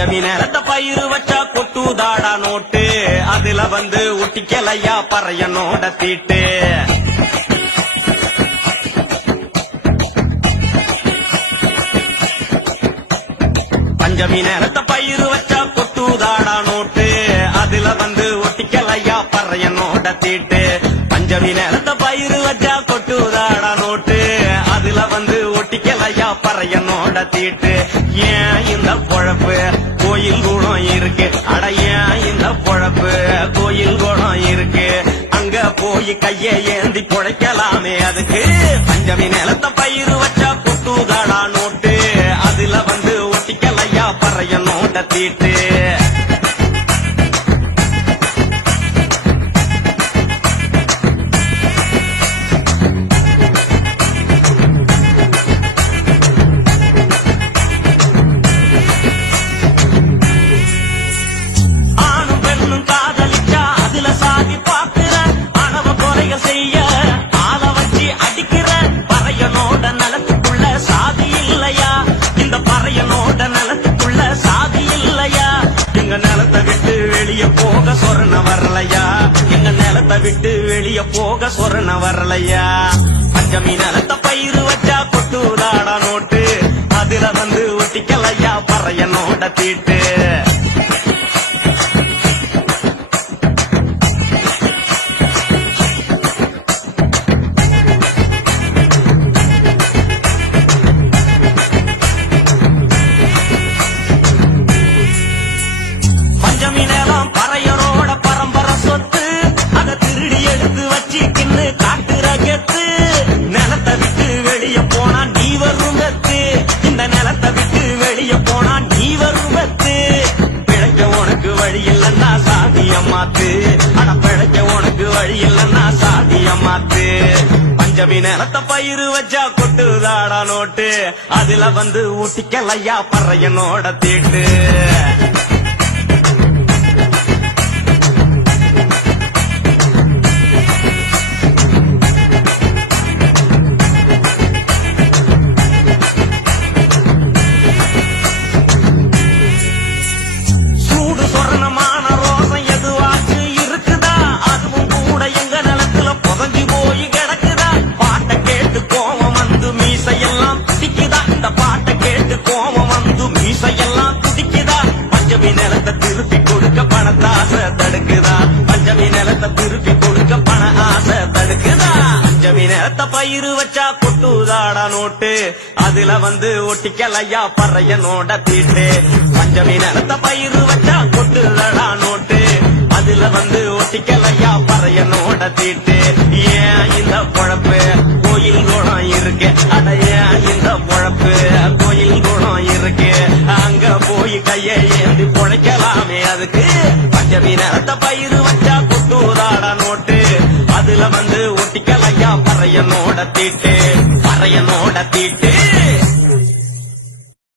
பஞ்சமி நேரத்த பயிறு வச்சா கொட்டுதாடா நோட்டு. அதுல வந்து ஒட்டிக்கலையா பறையனோட தீட்டு. பஞ்சமி நேரத்த பயிறு வச்சா கொட்டுதாடா நோட்டு. அதுல வந்து ஒட்டிக்கலையா பறையனோட தீட்டு. பஞ்சமி நேரத்த பயிறு வச்சா கொட்டுதாடா நோட்டு. அதுல வந்து ஒட்டிக்கலையா பறையனோட தீட்டு. ஏன் இந்த பொழப்பு இருக்கு. அடைய இந்த பொழப்பு? கோயில் குணம் இருக்கு. அங்க போய் கைய ஏந்தி பொழைக்கலாமே. அதுக்கு பஞ்சமி நிலத்த பயிறு வச்சா கொட்டுதாடா நோட்டு. அதுல வந்து ஒட்டிக்கலையா பறையனோட தீட்டு. வெளிய போக சொரண வரலையா? எங்க நிலத்தை விட்டு வெளிய போக சொரண வரலையா? பஞ்சமி நிலத்தை பயிறு வச்சா கொட்டுதாடா நோட்டு. அதுல வந்து ஒட்டிக்கலையா பறையனோட தீட்டு. மாத்து. அட பிழைக்க உனக்கு வழி இல்லைன்னா சாதிய மாத்து. பஞ்சமி நேரத்தை பயிறு வச்சா கொட்டுதாடா நோட்டு. அதுல வந்து ஊட்டிக்கலையா பறையனோட தீட்டு. பயிறு வச்சா கொட்டுதாடா நோட்டு. அதுல வந்து ஒட்டிக்கலையா பறையனோட தீட்டு. பஞ்சமி நிலத்தை பயிறு வச்சா கொட்டுதாடா நோட்டு. அதுல வந்து ஒட்டிக்கலையா பறையனோட தீட்டு. ஏன் இந்த பொழப்பு? கோயில் குணம் இருக்கு. அட ஏன் இந்த பொழப்பு? கோயில் குணம் இருக்கு. அங்க போய் கையை ஏந்தி பொழைக்கலாமே அதுக்கு. பஞ்சமி நிலத்தை பயிறு வச்சா பறையனோட தீட்டு பறையனோட தீட்டு.